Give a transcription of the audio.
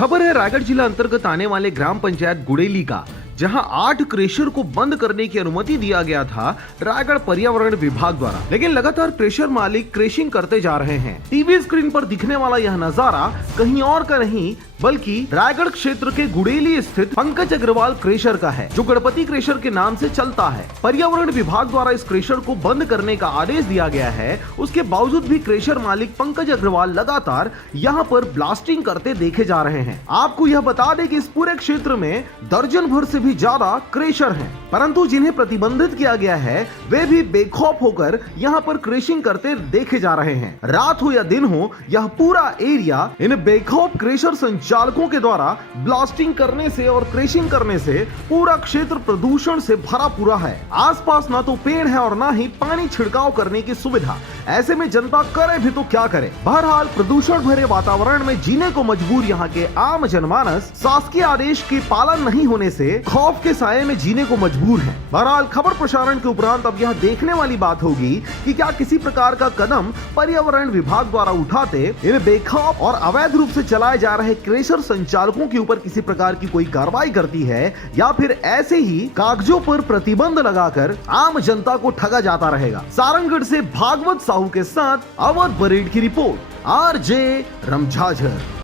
खबर है रायगढ़ जिला अंतर्गत आने वाले ग्राम पंचायत गुड़ेली का, जहां 8 क्रेशर को बंद करने की अनुमति दिया गया था रायगढ़ पर्यावरण विभाग द्वारा, लेकिन लगातार क्रेशर मालिक क्रेशिंग करते जा रहे हैं। टीवी स्क्रीन पर दिखने वाला यह नजारा कहीं और का नहीं बल्कि रायगढ़ क्षेत्र के गुड़ेली स्थित पंकज अग्रवाल क्रेशर का है, जो गणपति क्रेशर के नाम से चलता है। पर्यावरण विभाग द्वारा इस क्रेशर को बंद करने का आदेश दिया गया है, उसके बावजूद भी क्रेशर मालिक पंकज अग्रवाल लगातार यहाँ पर ब्लास्टिंग करते देखे जा रहे हैं। आपको यह बता दें कि इस पूरे क्षेत्र में दर्जन भर से भी ज्यादा क्रेशर हैं, परंतु जिन्हें प्रतिबंधित किया गया है वे भी बेखौफ होकर यहाँ पर क्रेशिंग करते देखे जा रहे हैं। रात हो या दिन हो, यह पूरा एरिया इन बेखौफ क्रेशर चालकों के द्वारा ब्लास्टिंग करने से और क्रेशिंग करने से पूरा क्षेत्र प्रदूषण से भरा पूरा है। आसपास ना तो पेड़ है और ना ही पानी छिड़काव करने की सुविधा। ऐसे में जनता करे भी तो क्या करे। बहरहाल प्रदूषण भरे वातावरण में जीने को मजबूर यहाँ के आम जनमानस शासकीय आदेश के पालन नहीं होने से खौफ के साये में जीने को मजबूर है। बहरहाल खबर प्रसारण के उपरांत अब यह देखने वाली बात होगी कि क्या किसी प्रकार का कदम पर्यावरण विभाग द्वारा उठाते इन बेखौफ और अवैध रूप से चलाए जा रहे क्रेशर संचालकों के ऊपर किसी प्रकार की कोई कार्रवाई करती है, या फिर ऐसे ही कागजों पर प्रतिबंध लगाकर आम जनता को ठगा जाता रहेगा। सारंगगढ़ से भागवत साहू के साथ अवध बरेड की रिपोर्ट, आरजे रमझाझर।